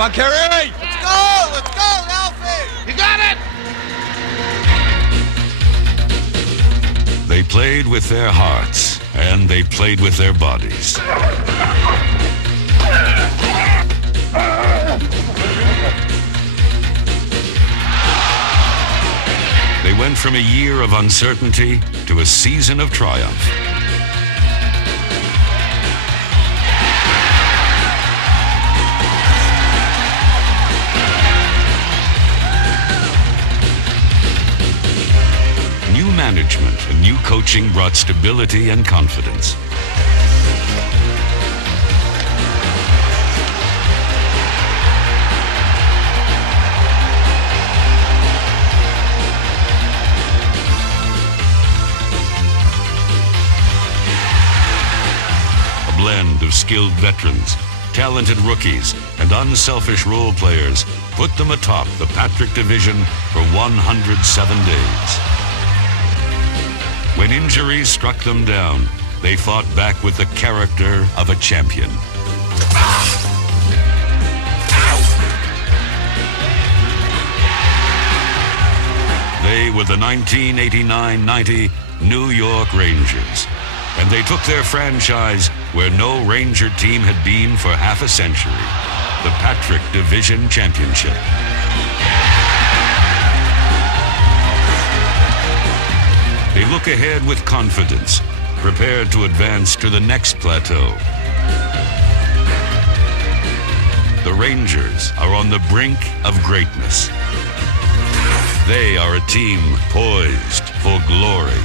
Come on, Kerry! Let's go, Alfie! You got it! They played with their hearts, and they played with their bodies. They went from a year of uncertainty to a season of triumph. New management and new coaching brought stability and confidence. A blend of skilled veterans, talented rookies, and unselfish role players put them atop the Patrick Division for 107 days. When injuries struck them down, they fought back with the character of a champion. They were the 1989-90 New York Rangers, and they took their franchise where no Ranger team had been for half a century, the Patrick Division Championship. They look ahead with confidence, prepared to advance to the next plateau. The Rangers are on the brink of greatness. They are a team poised for glory.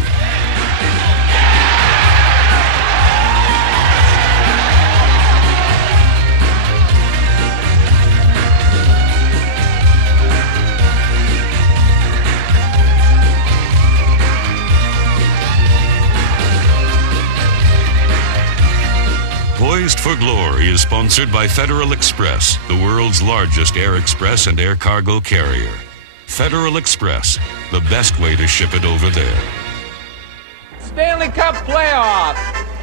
Poised for Glory is sponsored by Federal Express, the world's largest air express and air cargo carrier. Federal Express, the best way to ship it over there. Stanley Cup playoff.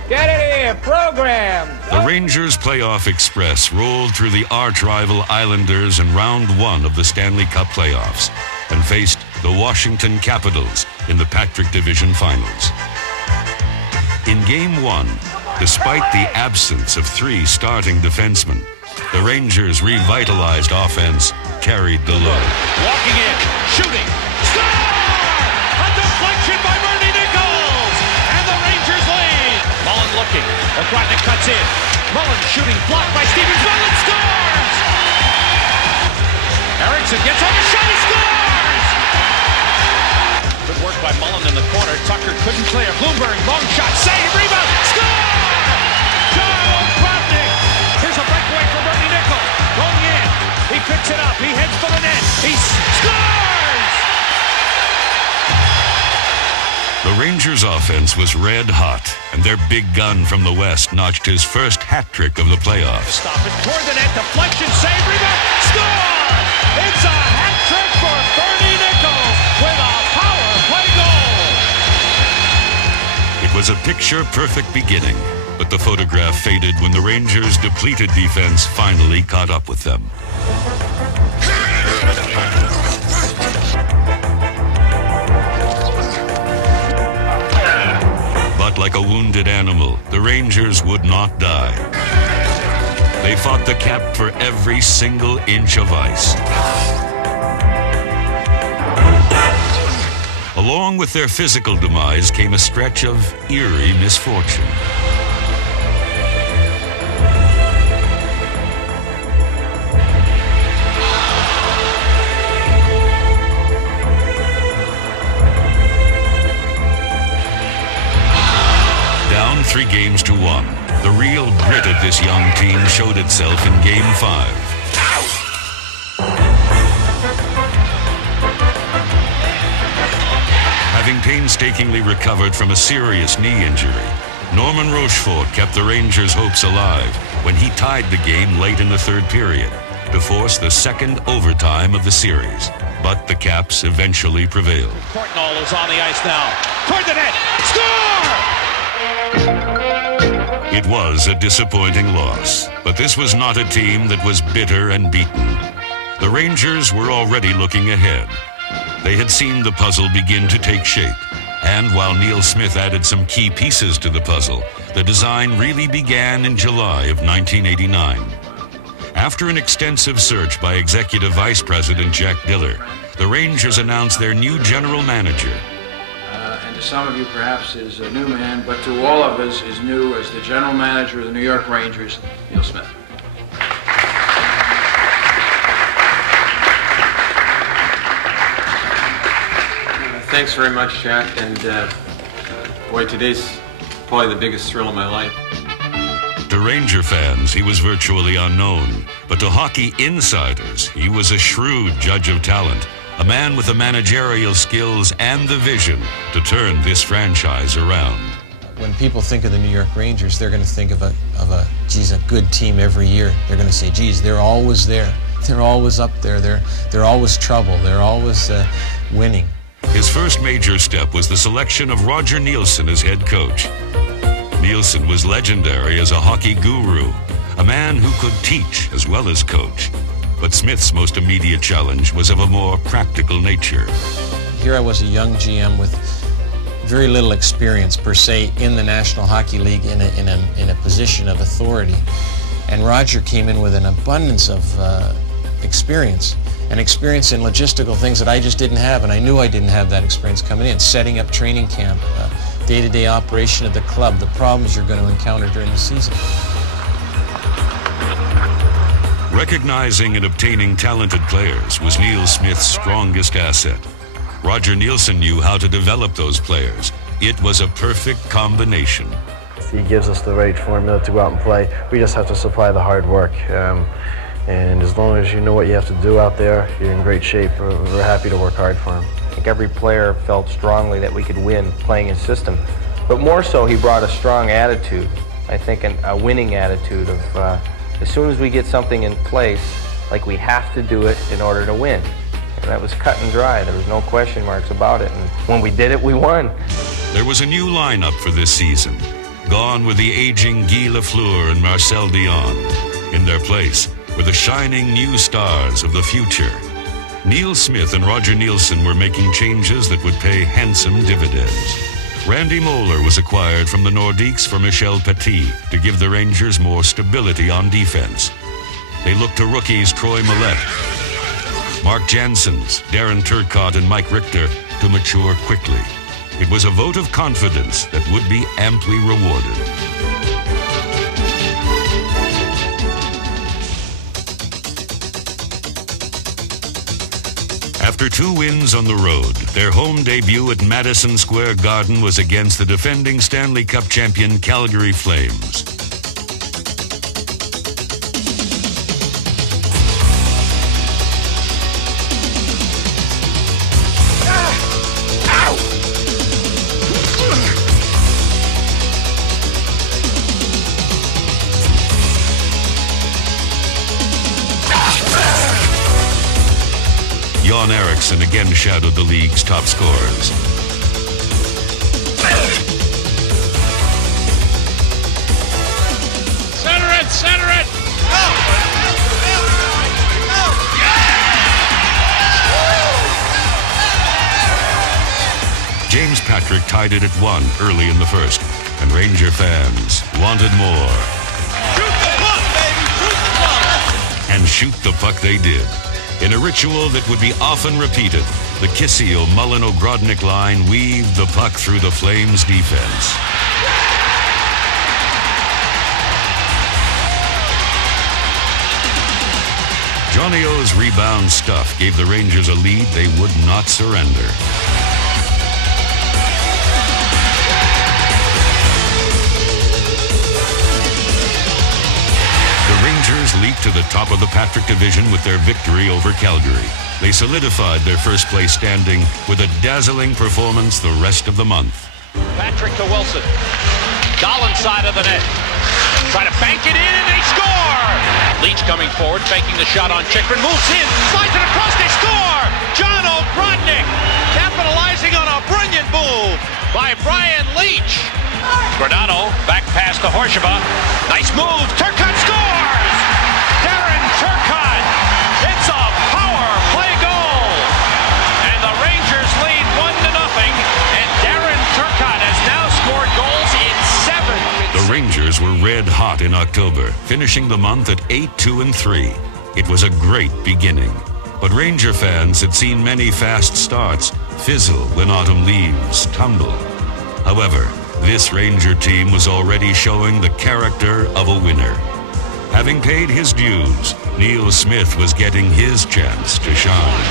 Get it here, program. The Rangers Playoff Express rolled through the arch-rival Islanders in round one of the Stanley Cup playoffs and faced the Washington Capitals in the Patrick Division Finals. In Game 1, despite the absence of three starting defensemen, the Rangers' revitalized offense carried the load. Walking in, shooting, score! A deflection by Bernie Nichols! And the Rangers lead! Mullen looking, O'Brien cuts in. Mullen shooting, blocked by Stevens. Mullen scores! Erickson gets on the shot, he scores! Good work by Mullen in the corner. Tucker couldn't clear. Bloomberg, long shot, save, rebound, score! Joe Krotnick! Here's a breakaway for Bernie Nichols. Going in. He picks it up. He heads for the net. He scores! The Rangers' offense was red hot, and their big gun from the West notched his first hat trick of the playoffs. Stop it toward the net. Deflection, save, rebound, score! It's a hat trick for Bernie Nichols with a power play goal. It was a picture-perfect beginning, but the photograph faded when the Rangers' depleted defense finally caught up with them. But like a wounded animal, the Rangers would not die. They fought the cap for every single inch of ice. Along with their physical demise came a stretch of eerie misfortune. Down 3-1, the real grit of this young team showed itself in Game 5. Having painstakingly recovered from a serious knee injury, Norman Rochefort kept the Rangers' hopes alive when he tied the game late in the third period to force the second overtime of the series. But the Caps eventually prevailed. Courtnall is on the ice now. Toward the net. Score! It was a disappointing loss, but this was not a team that was bitter and beaten. The Rangers were already looking ahead. They had seen the puzzle begin to take shape, and while Neil Smith added some key pieces to the puzzle, the design really began in July of 1989. After an extensive search by Executive Vice President Jack Diller, the Rangers announced their new general manager. And to some of you perhaps is a new man, but to all of us is new as the general manager of the New York Rangers, Neil Smith. Thanks very much, Jack, and boy, today's probably the biggest thrill of my life. To Ranger fans, he was virtually unknown, but to hockey insiders, he was a shrewd judge of talent, a man with the managerial skills and the vision to turn this franchise around. When people think of the New York Rangers, they're going to think of a good team every year. They're going to say, geez, they're always there. They're always up there. They're always trouble. They're always winning. His first major step was the selection of Roger Neilson as head coach. Neilson was legendary as a hockey guru, a man who could teach as well as coach. But Smith's most immediate challenge was of a more practical nature. Here I was, a young GM with very little experience per se in the National Hockey League in a position of authority. And Roger came in with an abundance of experience in logistical things that I just didn't have, and I knew I didn't have that experience coming in. Setting up training camp, day-to-day operation of the club, the problems you're going to encounter during the season. Recognizing and obtaining talented players was Neil Smith's strongest asset. Roger Neilson knew how to develop those players. It was a perfect combination. He gives us the right formula to go out and play. We just have to supply the hard work. And as long as you know what you have to do out there, you're in great shape. We're happy to work hard for him. I think every player felt strongly that we could win playing his system. But more so, he brought a strong attitude. I think a winning attitude of as soon as we get something in place, like we have to do it in order to win. And that was cut and dry. There was no question marks about it. And when we did it, we won. There was a new lineup for this season. Gone were the aging Guy Lafleur and Marcel Dion. In their place were the shining new stars of the future. Neil Smith and Roger Neilson were making changes that would pay handsome dividends. Randy Moeller was acquired from the Nordiques for Michel Petit to give the Rangers more stability on defense. They looked to rookies Troy Millette, Mark Janssens, Darren Turcotte, and Mike Richter to mature quickly. It was a vote of confidence that would be amply rewarded. After 2 wins on the road, their home debut at Madison Square Garden was against the defending Stanley Cup champion Calgary Flames. Jan Eriksson again shadowed the league's top scorers. Center it, center it! James Patrick tied it at 1 early in the first, and Ranger fans wanted more. Shoot the puck, baby! Shoot the puck! And shoot the puck they did. In a ritual that would be often repeated, the Kissio Mullen-Ogrodnik line weaved the puck through the Flames' defense. Johnny O's rebound stuff gave the Rangers a lead they would not surrender. Rangers leaped to the top of the Patrick Division with their victory over Calgary. They solidified their first place standing with a dazzling performance the rest of the month. Patrick to Wilson. Dolan side of the net. Try to bank it in and they score! Leach coming forward, faking the shot on Chychrun, moves in, slides it across, they score! John Ogrodnik capitalizing on a brilliant move. by Brian Leach. Granado back past to Horsheva. Nice move. Turcotte scores! Darren Turcotte. It's a power play goal. And the Rangers lead 1-0. And Darren Turcotte has now scored goals in 7. The Rangers were red hot in October, finishing the month at 8-2-3. It was a great beginning. But Ranger fans had seen many fast starts fizzle when autumn leaves tumble. However, this Ranger team was already showing the character of a winner. Having paid his dues, Neil Smith was getting his chance to shine.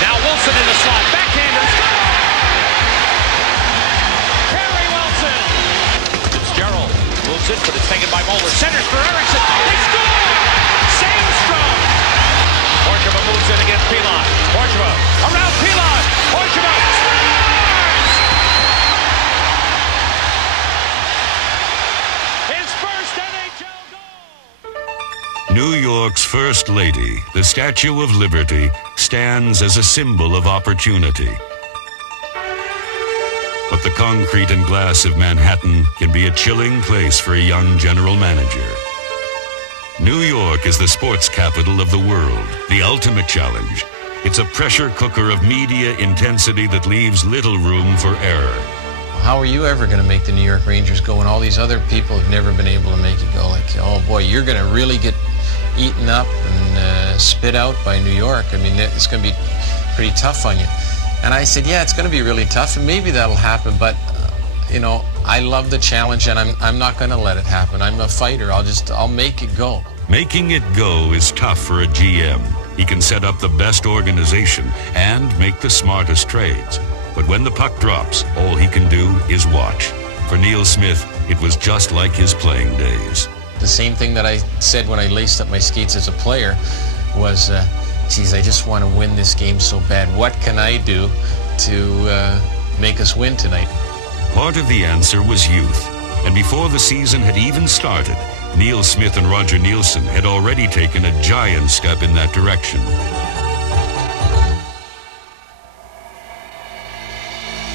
Now Wilson in the slot. Backhander. Harry Wilson. Fitzgerald moves it, but it's taken by Mulder. Centers for Erickson. They score! Sandstrom. Horsheva moves in against Pilon. Horsheva around Pilon. Horsheva scores! His first NHL goal! New York's First Lady, the Statue of Liberty, stands as a symbol of opportunity. But the concrete and glass of Manhattan can be a chilling place for a young general manager. New York is the sports capital of the world, the ultimate challenge. It's a pressure cooker of media intensity that leaves little room for error. How are you ever going to make the New York Rangers go when all these other people have never been able to make it go? Like, oh boy, you're going to really get eaten up and spit out by New York. I mean, it's going to be pretty tough on you. And I said, yeah, it's going to be really tough, and maybe that'll happen, but you know, I love the challenge, and I'm not going to let it happen. I'm a fighter. I'll make it go. Making it go is tough for a GM. He can set up the best organization and make the smartest trades. But when the puck drops, all he can do is watch. For Neil Smith, it was just like his playing days. The same thing that I said when I laced up my skates as a player was, geez, I just want to win this game so bad. What can I do to make us win tonight? Part of the answer was youth. And before the season had even started, Neil Smith and Roger Nielsen had already taken a giant step in that direction.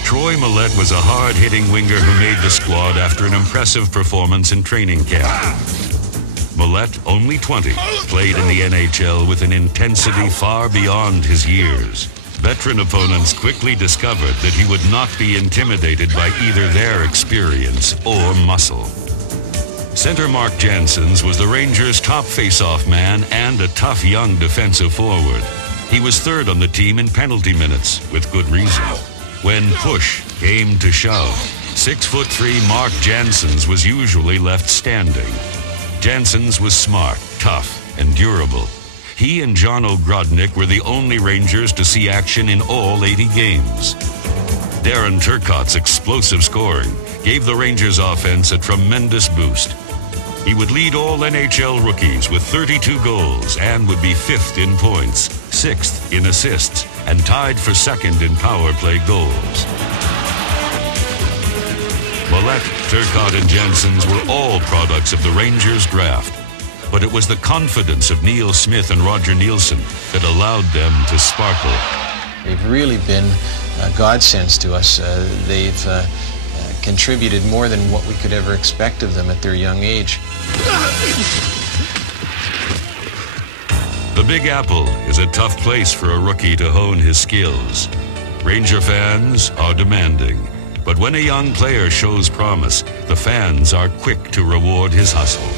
Troy Millette was a hard-hitting winger who made the squad after an impressive performance in training camp. Millette, only 20, played in the NHL with an intensity far beyond his years. Veteran opponents quickly discovered that he would not be intimidated by either their experience or muscle. Center Mark Janssens was the Rangers' top face-off man and a tough young defensive forward. He was third on the team in penalty minutes, with good reason. When push came to shove, 6'3" Mark Janssens was usually left standing. Janssens was smart, tough, and durable. He and John Ogrodnik were the only Rangers to see action in all 80 games. Darren Turcotte's explosive scoring gave the Rangers' offense a tremendous boost. He would lead all NHL rookies with 32 goals and would be 5th in points, 6th in assists, and tied for 2nd in power play goals. Millette, Turcotte, and Janssens were all products of the Rangers draft. But it was the confidence of Neil Smith and Roger Nielsen that allowed them to sparkle. They've really been godsends to us. They've contributed more than what we could ever expect of them at their young age. The Big Apple is a tough place for a rookie to hone his skills. Ranger fans are demanding, but when a young player shows promise, the fans are quick to reward his hustle.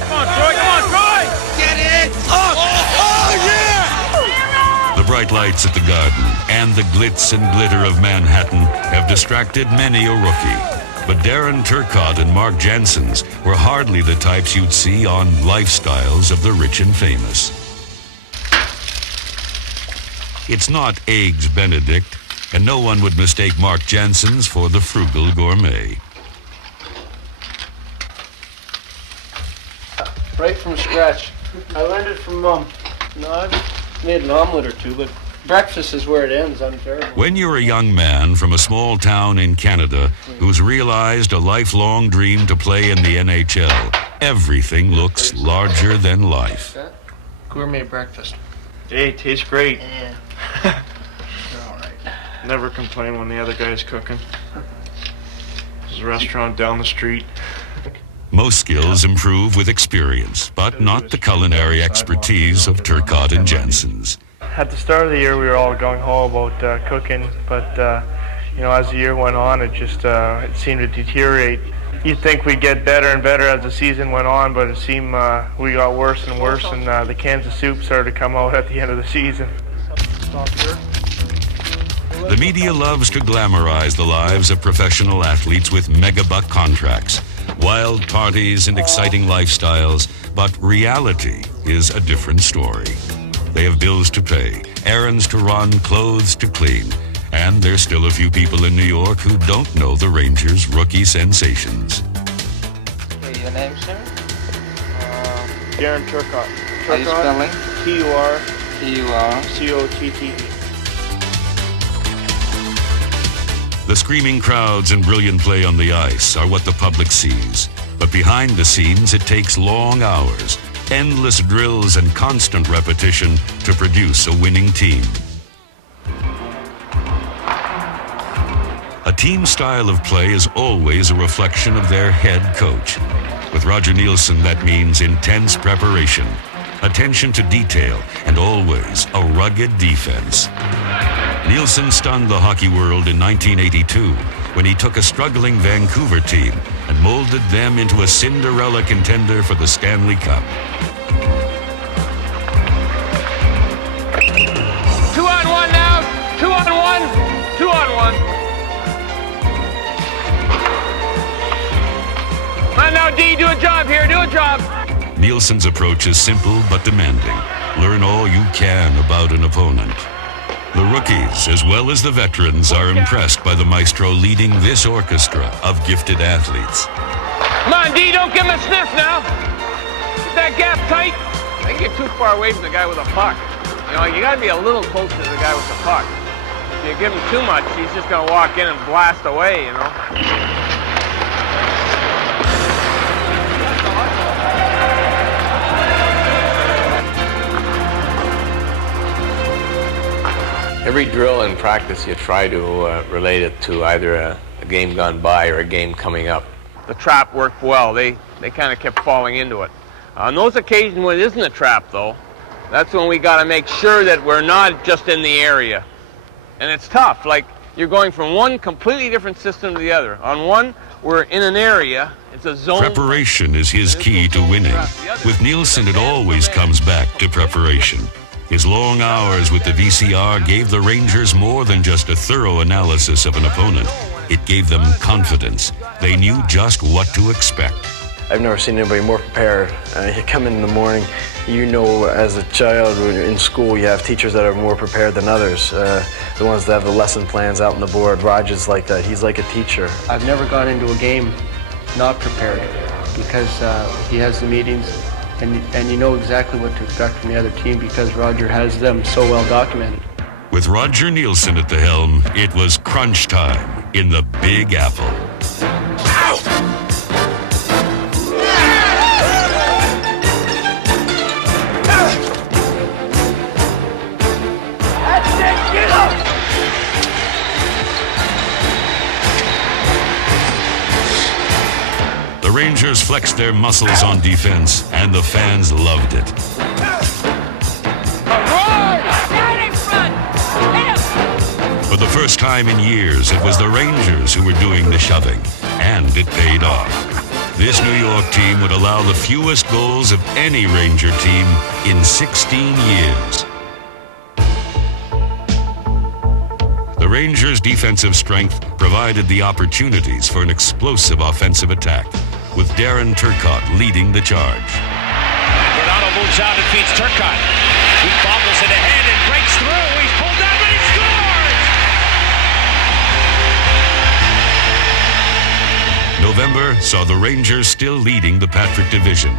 Come on, Troy! Come on, Troy! Get it! Oh, yeah! The bright lights at the Garden and the glitz and glitter of Manhattan have distracted many a rookie. But Darren Turcotte and Mark Janssens were hardly the types you'd see on Lifestyles of the Rich and Famous. It's not Eggs Benedict, and no one would mistake Mark Janssens for the frugal gourmet. Right from scratch. I learned it from Mom. No, I've made an omelet or two, but breakfast is where it ends. I'm terrible. When you're a young man from a small town in Canada who's realized a lifelong dream to play in the NHL, everything looks larger than life. Gourmet breakfast. Hey, tastes great. Yeah. All right. Never complain when the other guy's cooking. There's a restaurant down the street. Most skills improve with experience, but not the culinary expertise of Turcotte and Jensen's. At the start of the year, we were all gung-ho about cooking, but as the year went on, it seemed to deteriorate. You'd think we'd get better and better as the season went on, but it seemed we got worse and worse, and the cans of soup started to come out at the end of the season. The media loves to glamorize the lives of professional athletes with megabuck contracts, wild parties and exciting lifestyles, but reality is a different story. They have bills to pay, errands to run, clothes to clean, and there's still a few people in New York who don't know the Rangers' rookie sensations. Okay, your name, sir? Darren Turcotte. How you spelling? T-U-R-C-O-T-T-E. The screaming crowds and brilliant play on the ice are what the public sees. But behind the scenes, it takes long hours, endless drills, and constant repetition to produce a winning team. A team style of play is always a reflection of their head coach. With Roger Nielsen, that means intense preparation, attention to detail, and always a rugged defense. Nielsen stunned the hockey world in 1982 when he took a struggling Vancouver team and molded them into a Cinderella contender for the Stanley Cup. 2-on-1 now. 2-on-1. 2-on-1. Come on now, D, do a job here. Do a job. Nielsen's approach is simple but demanding. Learn all you can about an opponent. The rookies, as well as the veterans, are impressed by the maestro leading this orchestra of gifted athletes. Come on, D, don't give him a sniff now. Get that gap tight. They get too far away from the guy with a puck. You got to be a little closer to the guy with the puck. If you give him too much, he's just going to walk in and blast away, Every drill and practice, you try to relate it to either a game gone by or a game coming up. The trap worked well. They kind of kept falling into it. On those occasions when it isn't a trap, though, that's when we got to make sure that we're not just in the area. And it's tough. Like, you're going from one completely different system to the other. On one, we're in an area. It's a zone. Preparation is his key to winning. With Nielsen, it always comes back to preparation. His long hours with the VCR gave the Rangers more than just a thorough analysis of an opponent. It gave them confidence. They knew just what to expect. I've never seen anybody more prepared. You come in the morning, as a child in school, you have teachers that are more prepared than others. The ones that have the lesson plans out on the board. Roger's like that. He's like a teacher. I've never got into a game not prepared because he has the meetings and you know exactly what to expect from the other team because Roger has them so well documented. With Roger Nielsen at the helm, it was crunch time in the Big Apple. The Rangers flexed their muscles on defense, and the fans loved it. For the first time in years, it was the Rangers who were doing the shoving, and it paid off. This New York team would allow the fewest goals of any Ranger team in 16 years. The Rangers' defensive strength provided the opportunities for an explosive offensive attack, with Darren Turcotte leading the charge. Ronaldo moves out and feeds Turcotte. He bobbles it ahead and breaks through. He's pulled down, but he scores! November saw the Rangers still leading the Patrick Division.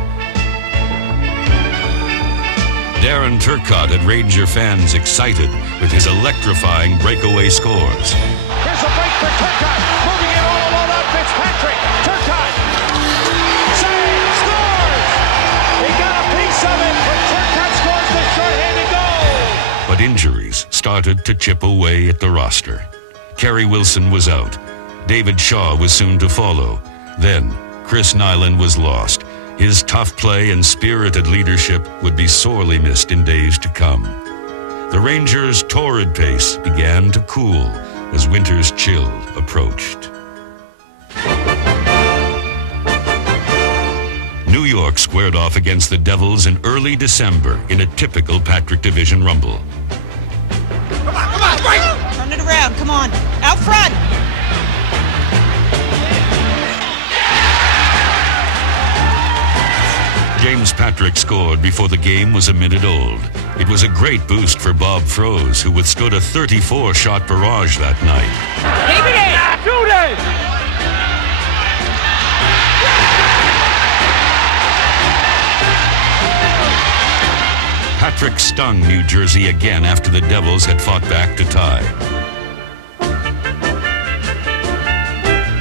Darren Turcotte had Ranger fans excited with his electrifying breakaway scores. Here's a break for Turcotte. Moving it all alone up Fitzpatrick. Turcotte. Save. Scores. He got a piece of it, but Turcotte scores the short-handed goal. But injuries started to chip away at the roster. Kerry Wilson was out. David Shaw was soon to follow. Then, Chris Nyland was lost. His tough play and spirited leadership would be sorely missed in days to come. The Rangers' torrid pace began to cool as winter's chill approached. New York squared off against the Devils in early December in a typical Patrick Division rumble. Come on, right! Turn it around, come on, out front! James Patrick scored before the game was a minute old. It was a great boost for Bob Froese, who withstood a 34-shot barrage that night. Keep it in! Shoot it! Patrick stung New Jersey again after the Devils had fought back to tie.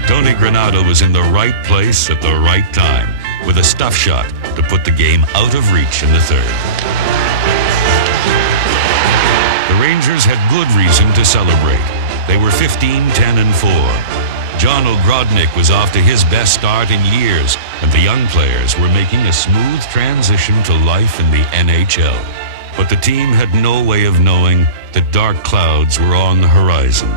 Tony Granato was in the right place at the right time with a stuff shot to put the game out of reach in the third. The Rangers had good reason to celebrate. They were 15-10-4. John Ogrodnik was off to his best start in years, and the young players were making a smooth transition to life in the NHL. But the team had no way of knowing that dark clouds were on the horizon.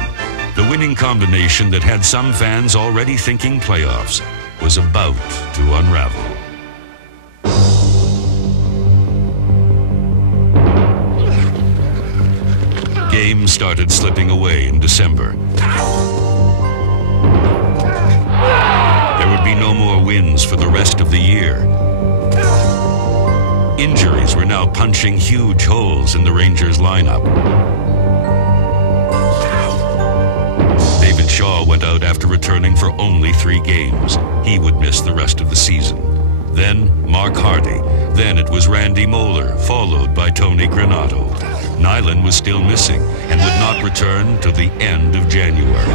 The winning combination that had some fans already thinking playoffs was about to unravel. Games started slipping away in December. There would be no more wins for the rest of the year. Injuries were now punching huge holes in the Rangers' lineup. David Shaw went out after returning for only 3 games. He would miss the rest of the season. Then Mark Hardy. Then it was Randy Moeller, followed by Tony Granato. Nyland was still missing and would not return till the end of January.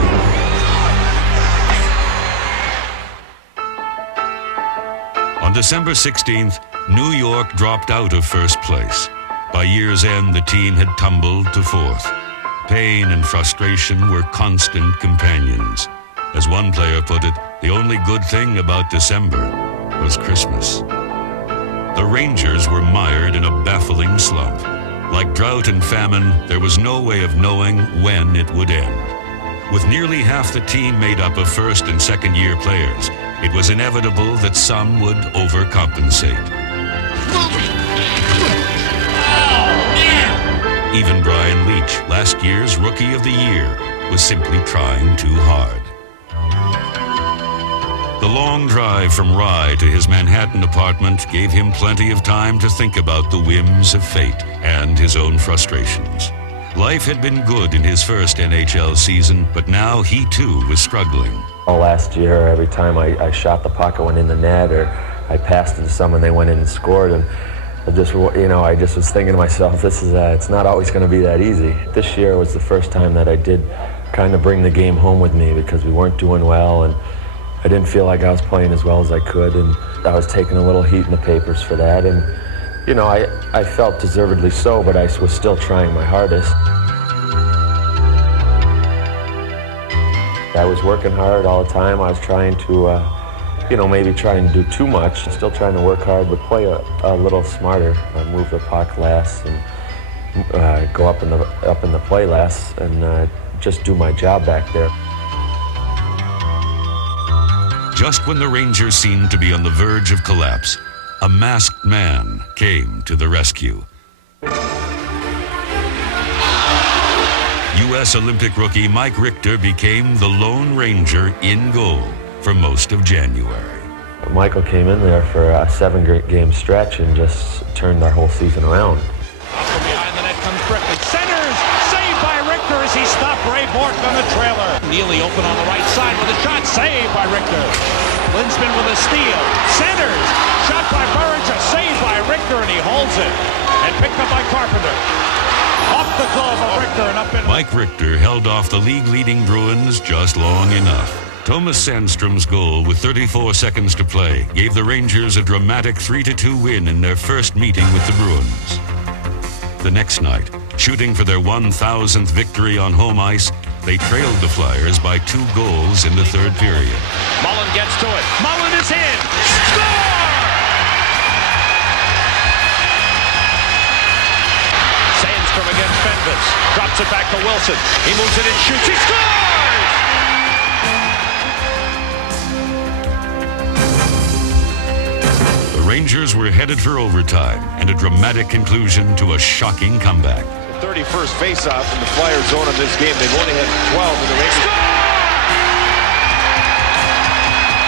On December 16th, New York dropped out of first place. By year's end, the team had tumbled to 4th. Pain and frustration were constant companions. As one player put it, the only good thing about December was Christmas. The Rangers were mired in a baffling slump. Like drought and famine, there was no way of knowing when it would end. With nearly half the team made up of first and second year players, it was inevitable that some would overcompensate. Even Brian Leach, last year's Rookie of the Year, was simply trying too hard. The long drive from Rye to his Manhattan apartment gave him plenty of time to think about the whims of fate and his own frustrations. Life had been good in his first NHL season, but now he too was struggling. Last year, every time I shot the puck, I went in the net, or I passed it to someone, they went in and scored, and I just was thinking to myself, it's not always going to be that easy. This year was the first time that I did kind of bring the game home with me, because we weren't doing well, and I didn't feel like I was playing as well as I could, and I was taking a little heat in the papers for that, and I felt deservedly so, but I was still trying my hardest. I was working hard all the time. I was trying to, maybe trying to do too much. Still trying to work hard, but play a little smarter. Move the puck less, and go up in the play less, and just do my job back there. Just when the Rangers seemed to be on the verge of collapse, a masked man came to the rescue. U.S. Olympic rookie Mike Richter became the Lone Ranger in goal for most of January. Michael came in there for a 7-game stretch and just turned our whole season around. From behind the net comes Brickley. Centers! Saved by Richter as he stopped Ray Bork on the trailer. Neely open on the right side with a shot. Saved by Richter. Linsman with a steal. Centers! Shot by Burridge. Saved by Richter, and he holds it. And picked up by Carpenter. Off the glove of Richter and up in... Mike Richter held off the league-leading Bruins just long enough. Thomas Sandstrom's goal with 34 seconds to play gave the Rangers a dramatic 3-2 win in their first meeting with the Bruins. The next night, shooting for their 1,000th victory on home ice, they trailed the Flyers by 2 goals in the third period. Mullen gets to it. Mullen is in. Score! Sandstrom against Fenves. Drops it back to Wilson. He moves it and shoots. He scores! The Rangers were headed for overtime and a dramatic conclusion to a shocking comeback. 31st face-off in the Flyers zone in this game. They've only had 12 in the Rangers.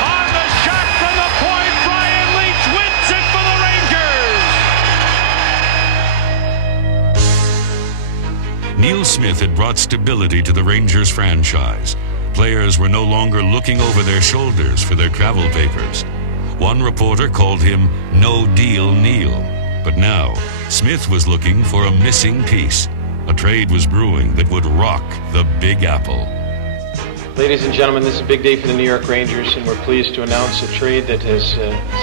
On the shot from the point, Brian Leetch wins it for the Rangers. Neil Smith had brought stability to the Rangers franchise. Players were no longer looking over their shoulders for their travel papers. One reporter called him No Deal Neil. But now, Smith was looking for a missing piece. A trade was brewing that would rock the Big Apple. Ladies and gentlemen, this is a big day for the New York Rangers, and we're pleased to announce a trade that has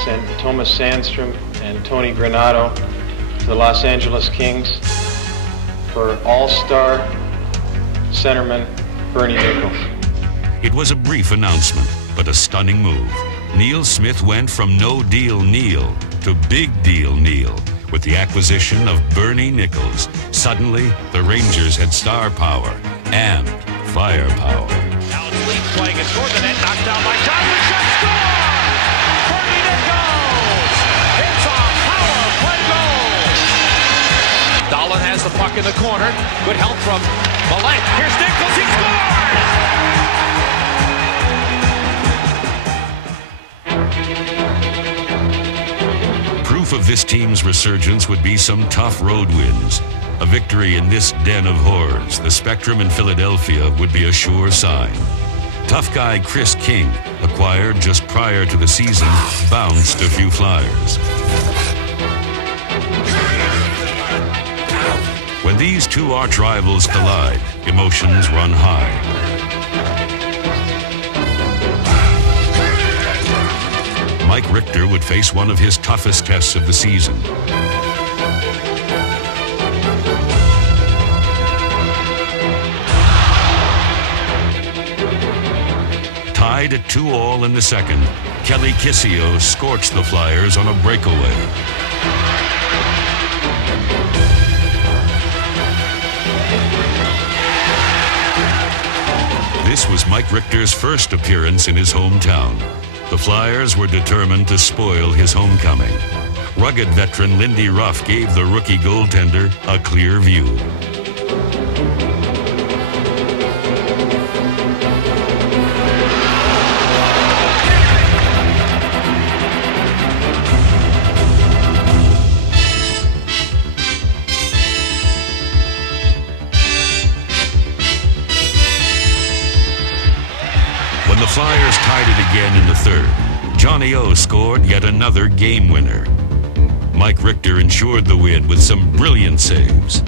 sent Thomas Sandstrom and Tony Granato to the Los Angeles Kings for all-star centerman Bernie Nichols. It was a brief announcement, but a stunning move. Neil Smith went from No Deal Neil to Big Deal Neil with the acquisition of Bernie Nichols. Suddenly, the Rangers had star power and firepower. Now it's Leetch playing it toward the net, knocked down by Johnson. Shot, score! Bernie Nichols! It's a power play goal! Dahlin has the puck in the corner. Good help from Millette. Here's Nichols. He scores! Proof of this team's resurgence would be some tough road wins. A victory in this den of horrors, the Spectrum in Philadelphia, would be a sure sign. Tough guy Chris King, acquired just prior to the season, bounced a few Flyers. When these two arch rivals collide, emotions run high. Mike Richter would face one of his toughest tests of the season. Tied at 2-2 in the second, Kelly Kissio scorched the Flyers on a breakaway. This was Mike Richter's first appearance in his hometown. The Flyers were determined to spoil his homecoming. Rugged veteran Lindy Ruff gave the rookie goaltender a clear view. When the Flyers tied it again in the third, Johnny O scored yet another game winner. Mike Richter ensured the win with some brilliant saves.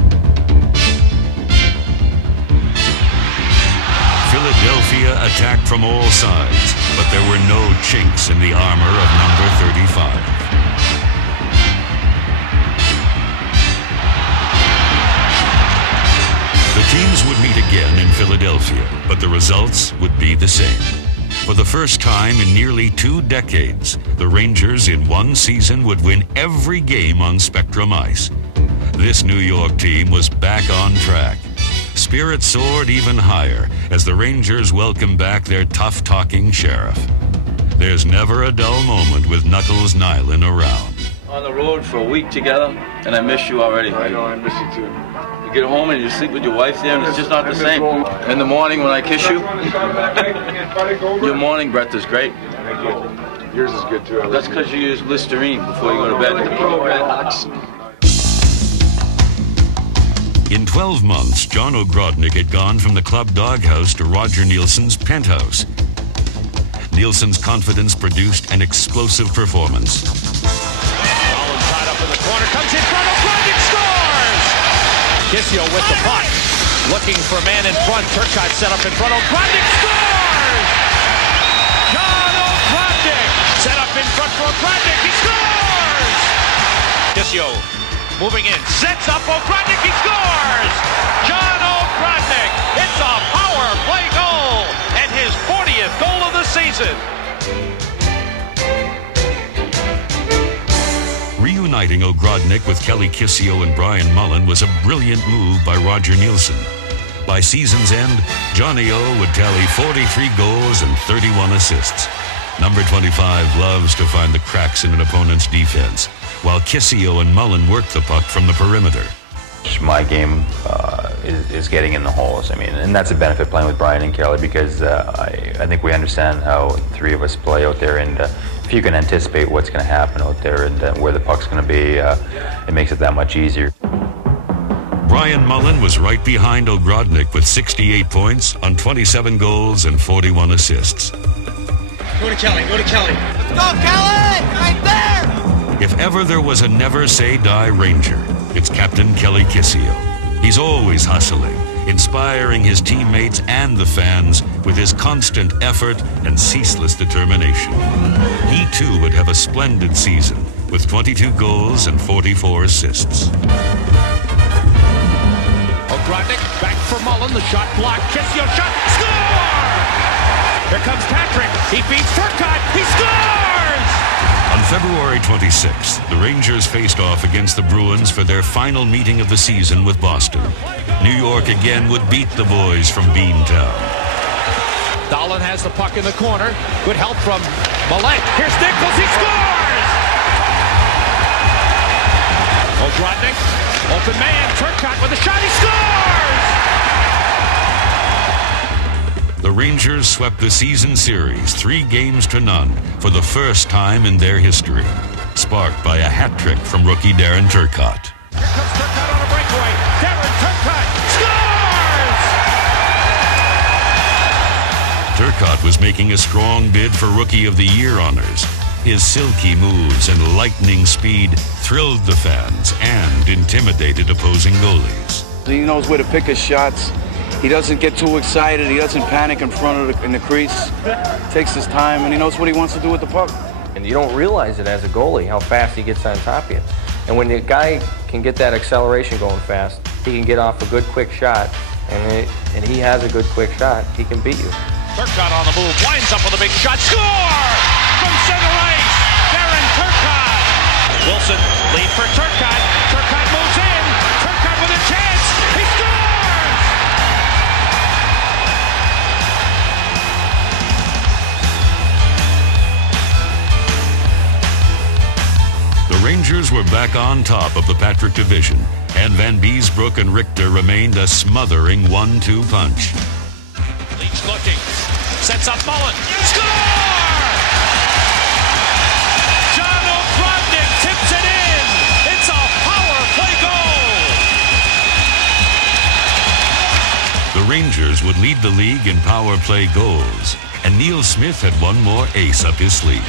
Philadelphia attacked from all sides, but there were no chinks in the armor of number 35. The teams would meet again in Philadelphia, but the results would be the same. For the first time in nearly 2 decades, the Rangers in one season would win every game on Spectrum ice. This New York team was back on track. Spirits soared even higher as the Rangers welcomed back their tough-talking sheriff. There's never a dull moment with Knuckles Nyland around. On the road for a week together, and I miss you already. I know, I miss you too. You get home and you sleep with your wife there, and it's just not the same. In the morning when I kiss you, your morning breath is great. Thank you. Yours is good too. That's because you use Listerine before you go to bed. In 12 months, John Ogrodnik had gone from the club doghouse to Roger Nielsen's penthouse. Nielsen's confidence produced an explosive performance. Collins tied up in the corner, comes in front, Ogrodnik scores! Kissio with the puck, looking for a man in front. Turcotte set up in front, Ogrodnik scores! John Ogrodnik set up in front for Ogrodnik, he scores! Kissio moving in, sets up Ogrodnik, he scores! John Ogrodnik, it's a power scores it. Reuniting Ogrodnik with Kelly Kissio and Brian Mullen was a brilliant move by Roger Nielsen. By season's end, Johnny O would tally 43 goals and 31 assists. Number 25 loves to find the cracks in an opponent's defense, while Kissio and Mullen work the puck from the perimeter. My game is getting in the holes. I mean, and that's a benefit playing with Brian and Kelly, because I think we understand how three of us play out there, and if you can anticipate what's going to happen out there and where the puck's going to be, it makes it that much easier. Brian Mullen was right behind Ogrodnik with 68 points on 27 goals and 41 assists. Go to Kelly, go to Kelly. Let's go, Kelly! Right there! If ever there was a never say die Ranger, it's Captain Kelly Kissio. He's always hustling, inspiring his teammates and the fans with his constant effort and ceaseless determination. He too would have a splendid season with 22 goals and 44 assists. Ogrodnik back for Mullen. The shot blocked. Kissio shot. Score! Here comes Patrick. He beats Turcotte. He scores! On February 26th, the Rangers faced off against the Bruins for their final meeting of the season with Boston. New York again would beat the boys from Beantown. Dahlin has the puck in the corner. Good help from Millette. Here's Nichols. He scores! Ogrodnik, open man. Turcotte with a shot. He scores! The Rangers swept the season series 3-0 for the first time in their history, sparked by a hat trick from rookie Darren Turcotte. Here comes Turcotte on a breakaway. Darren Turcotte scores! Turcotte was making a strong bid for Rookie of the Year honors. His silky moves and lightning speed thrilled the fans and intimidated opposing goalies. He knows where to pick his shots. He doesn't get too excited. He doesn't panic in front of in the crease. Takes his time, and he knows what he wants to do with the puck. And you don't realize it as a goalie, how fast he gets on top of you. And when the guy can get that acceleration going fast, he can get off a good quick shot, and he has a good quick shot, he can beat you. Turcotte on the move, winds up with a big shot. Score! From center ice, Darren Turcotte. Wilson, lead for Turcotte. Turcotte moves in. Turcotte with a chance. He scores! The Rangers were back on top of the Patrick Division, and Van Beesbroek and Richter remained a smothering 1-2 punch. Leach looking, sets up Mullen. Score! John Ogrodnik tips it in. It's a power play goal. The Rangers would lead the league in power play goals, and Neil Smith had one more ace up his sleeve.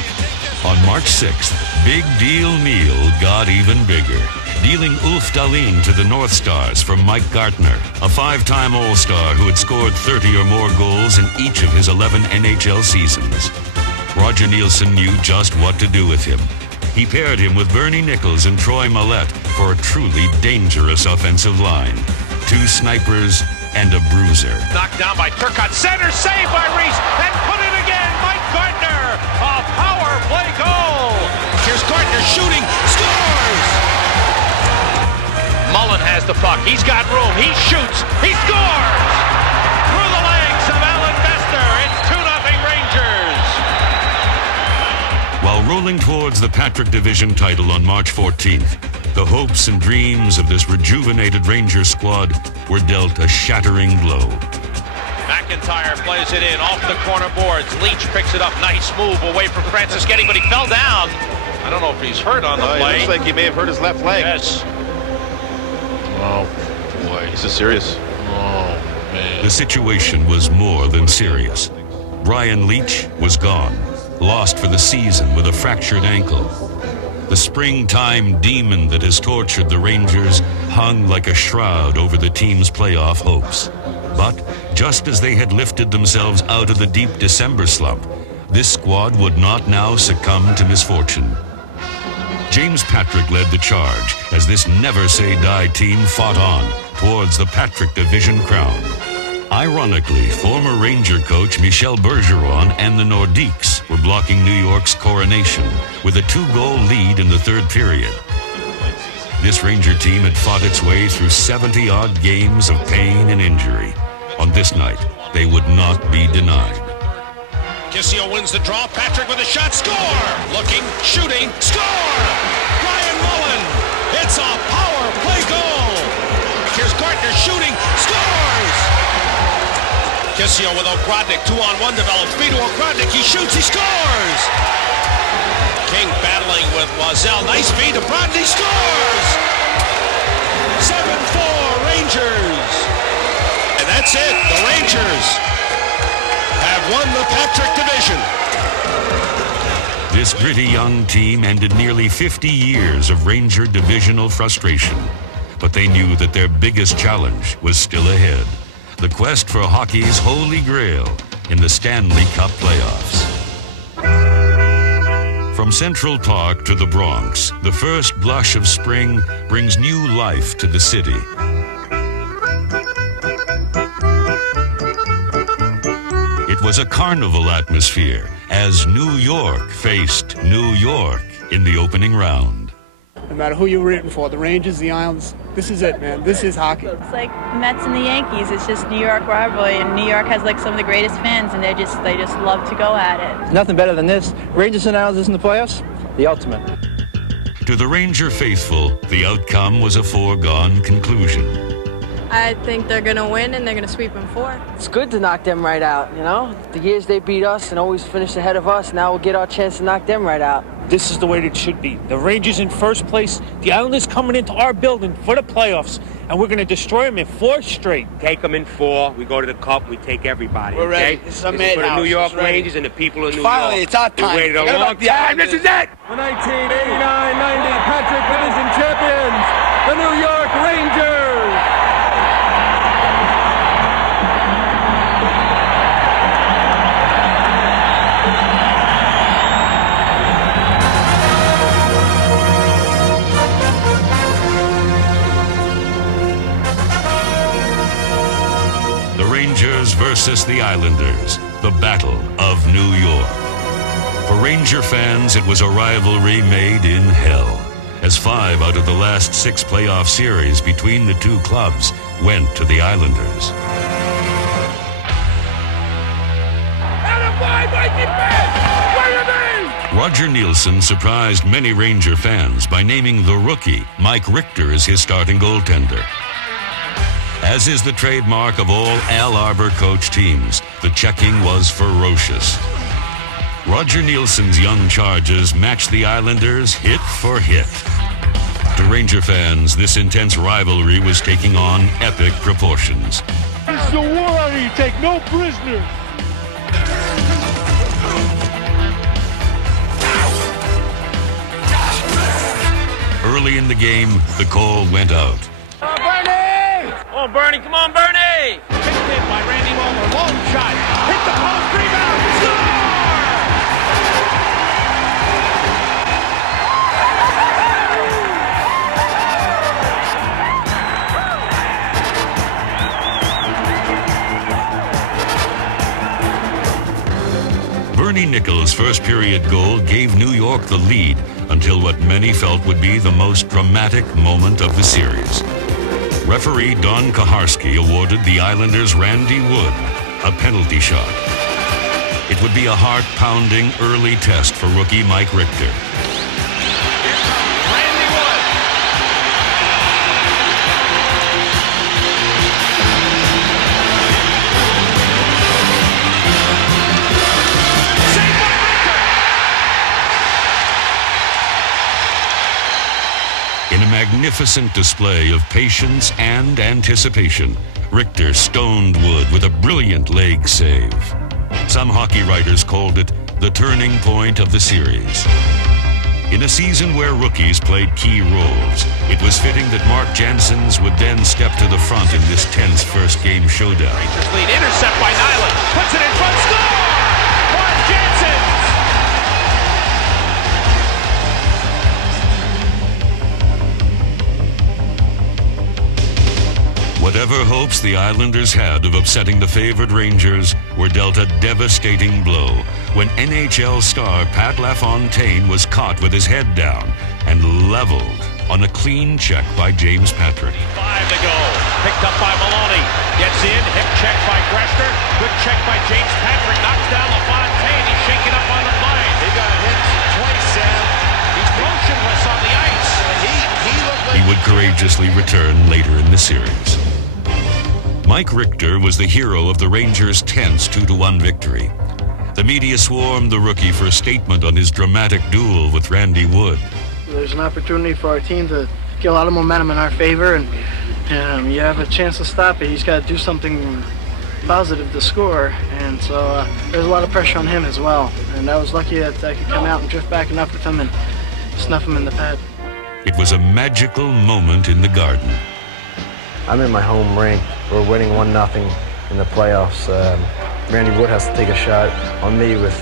On March 6th, Big Deal Neil got even bigger, dealing Ulf Dahlin to the North Stars from Mike Gartner, a 5-time All-Star who had scored 30 or more goals in each of his 11 NHL seasons. Roger Nielsen knew just what to do with him. He paired him with Bernie Nichols and Troy Millette for a truly dangerous offensive line. 2 snipers and a bruiser. Knocked down by Turcotte, center save by Reese, and put it again, Mike Gartner, a power play goal. Here's Gartner shooting, scores! Mullen has the puck, he's got room, he shoots, he scores! Through the legs of Alan Bester, it's 2-0 Rangers. While rolling towards the Patrick Division title on March 14th, the hopes and dreams of this rejuvenated Ranger squad were dealt a shattering blow. McIntyre plays it in off the corner boards. Leach picks it up. Nice move away from Francis Getty, but he fell down. I don't know if he's hurt on the play. It looks like he may have hurt his left leg. Yes. Oh, boy. This is serious. Oh, man. The situation was more than serious. Brian Leach was gone, lost for the season with a fractured ankle. The springtime demon that has tortured the Rangers hung like a shroud over the team's playoff hopes. But just as they had lifted themselves out of the deep December slump, this squad would not now succumb to misfortune. James Patrick led the charge as this never-say-die team fought on towards the Patrick Division crown. Ironically, former Ranger coach Michel Bergeron and the Nordiques were blocking New York's coronation with a 2-goal lead in the third period. This Ranger team had fought its way through 70-odd games of pain and injury. On this night, they would not be denied. Kissio wins the draw. Patrick with a shot. Score! Looking, shooting, score! Brian Mullen. It's a power play goal. Here's Gartner shooting, scores! Kissio with Ogrodnik. 2-on-1 develops. Feed to Ogrodnik. He shoots, he scores! King battling with Loiselle. Nice feed to Brodny. Scores! 7-4 Rangers. And that's it. The Rangers have won the Patrick Division. This gritty young team ended nearly 50 years of Ranger divisional frustration. But they knew that their biggest challenge was still ahead. The quest for hockey's holy grail in the Stanley Cup playoffs. From Central Park to the Bronx, the first blush of spring brings new life to the city. It was a carnival atmosphere as New York faced New York in the opening round. No matter who you're rooting for, the Rangers, the Islanders, this is it, man. This is hockey. It's like Mets and the Yankees. It's just New York rivalry, and New York has like some of the greatest fans, and they just love to go at it. Nothing better than this. Rangers and Islanders in the playoffs, the ultimate. To the Ranger faithful, the outcome was a foregone conclusion. I think they're going to win, and they're going to sweep in 4. It's good to knock them right out, you know? The years they beat us and always finish ahead of us, now we'll get our chance to knock them right out. This is the way it should be. The Rangers in first place, the Islanders coming into our building for the playoffs, and we're going to destroy them in 4 straight. Take them in 4, we go to the Cup, we take everybody, We're okay? ready. This is a for the New York ready. Rangers and the people of New Finally, York. it's our time. We waited a long time, this is it! The 1989-90 Patrick Division champions, the New York Rangers! Rangers versus the Islanders, the Battle of New York. For Ranger fans, it was a rivalry made in hell, as 5 out of the last 6 playoff series between the two clubs went to the Islanders. Roger Nielsen surprised many Ranger fans by naming the rookie Mike Richter as his starting goaltender. As is the trademark of all Al Arbor coach teams, the checking was ferocious. Roger Nielsen's young charges matched the Islanders hit for hit. To Ranger fans, this intense rivalry was taking on epic proportions. This is a war out here. You take no prisoners. Early in the game, the call went out. Come on, Bernie. Come on, Bernie. Picked in by Randy Mulder. Long shot. Hit the post. Rebound. Score! Bernie Nichols' first period goal gave New York the lead until what many felt would be the most dramatic moment of the series. Referee Don Kaharski awarded the Islanders' Randy Wood a penalty shot. It would be a heart-pounding early test for rookie Mike Richter. In a magnificent display of patience and anticipation, Richter stoned Wood with a brilliant leg save. Some hockey writers called it the turning point of the series. In a season where rookies played key roles, it was fitting that Mark Janssens would then step to the front in this tense first game showdown. Rangers lead. Intercept by Nyland. Puts it in front. Score! Mark Janssens! Whatever hopes the Islanders had of upsetting the favored Rangers were dealt a devastating blow when NHL star Pat LaFontaine was caught with his head down and leveled on a clean check by James Patrick. 5 to go. Picked up by Maloney. Gets in. Hip check by Grester. Good check by James Patrick. Knocks down LaFontaine. He's shaking up on the line. He got hit twice, Sam. He's motionless on the ice. He looked like... He would courageously return later in the series. Mike Richter was the hero of the Rangers' tense 2-1 victory. The media swarmed the rookie for a statement on his dramatic duel with Randy Wood. There's an opportunity for our team to get a lot of momentum in our favor, and you have a chance to stop it. He's got to do something positive to score, and so there's a lot of pressure on him as well. And I was lucky that I could come out and drift back enough with him and snuff him in the pad. It was a magical moment in the Garden. I'm in my home rink. We're winning 1-0 in the playoffs. Randy Wood has to take a shot on me with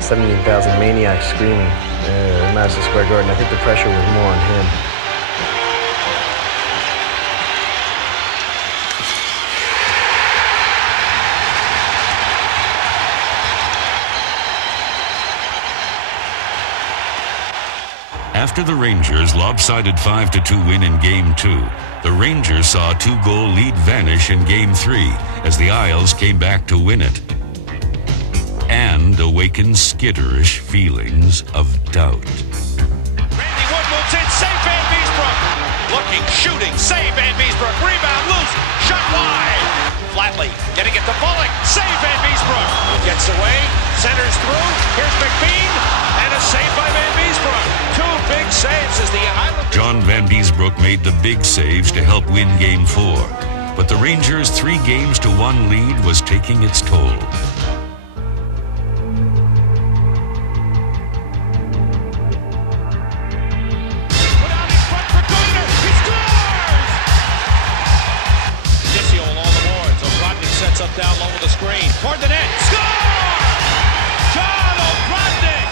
17,000 maniacs screaming in Madison Square Garden. I think the pressure was more on him. After the Rangers' lopsided 5-2 win in Game 2, the Rangers saw a 2-goal lead vanish in Game 3 as the Isles came back to win it and awakened skitterish feelings of doubt. Randy Wood moves in. Save Van Beesbrook. Looking, shooting. Save Van Beesbrook. Rebound loose. Shot wide. Flatley getting it to Bullock. Save Van Beesbrook. Gets away. Centers through. Here's McBean. And a save by Van Beesbrook. Two big saves as the Islanders. John Van Beesbrook made the big saves to help win Game 4. But the Rangers' 3-1 lead was taking its toll. Up down low with the screen. Toward the net. Score! John O'Brodnik!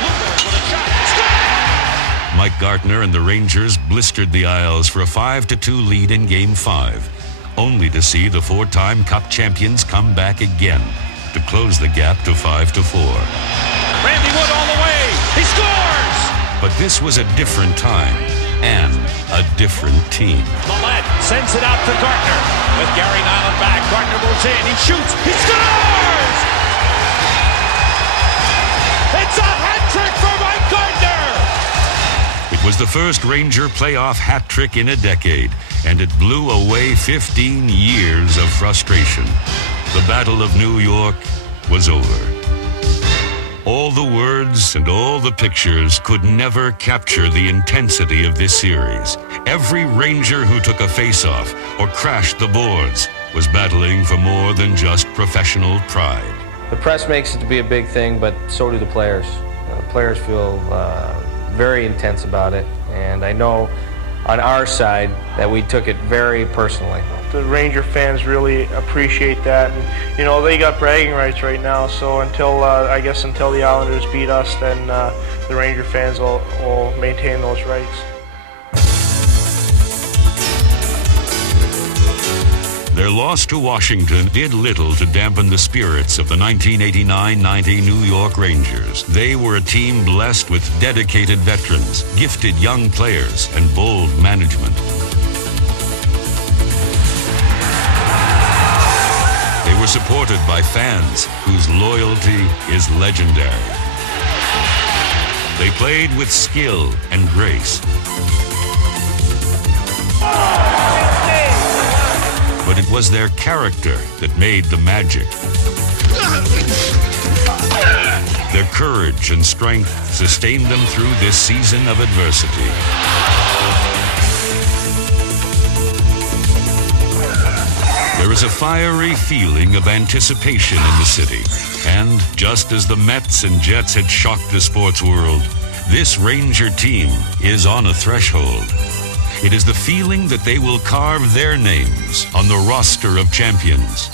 Bloomberg with a shot. Score! Mike Gartner and the Rangers blistered the Isles for a 5-2 lead in Game 5, only to see the 4-time Cup champions come back again to close the gap to 5-4. Randy Wood all the way. He scores! But this was a different time and a different team. Millette sends it out to Gartner. With Gary Nyland back, Gartner moves in. He shoots. He scores! It's a hat trick for Mike Gartner! It was the first Ranger playoff hat trick in a decade, and it blew away 15 years of frustration. The Battle of New York was over. All the words and all the pictures could never capture the intensity of this series. Every Ranger who took a face-off or crashed the boards was battling for more than just professional pride. The press makes it to be a big thing, but so do the players. Players feel very intense about it, and I know on our side that we took it very personally. The Ranger fans really appreciate that, and they got bragging rights right now. So until the Islanders beat us, then the Ranger fans will maintain those rights. Their loss to Washington did little to dampen the spirits of the 1989-90 New York Rangers. They were a team blessed with dedicated veterans, gifted young players, and bold management. They were supported by fans whose loyalty is legendary. They played with skill and grace. But it was their character that made the magic. Their courage and strength sustained them through this season of adversity. There is a fiery feeling of anticipation in the city. And just as the Mets and Jets had shocked the sports world, this Ranger team is on a threshold. It is the feeling that they will carve their names on the roster of champions.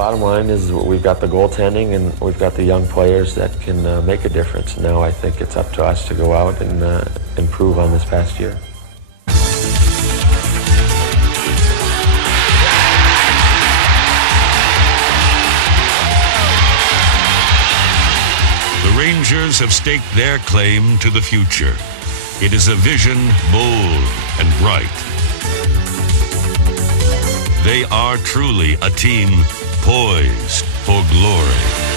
Bottom line is we've got the goaltending and we've got the young players that can make a difference. Now I think it's up to us to go out and improve on this past year. The Rangers have staked their claim to the future. It is a vision bold and bright. They are truly a team poised for glory.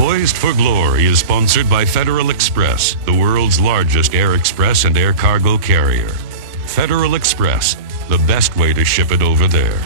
Poised for Glory is sponsored by Federal Express, the world's largest air express and air cargo carrier. Federal Express, the best way to ship it over there.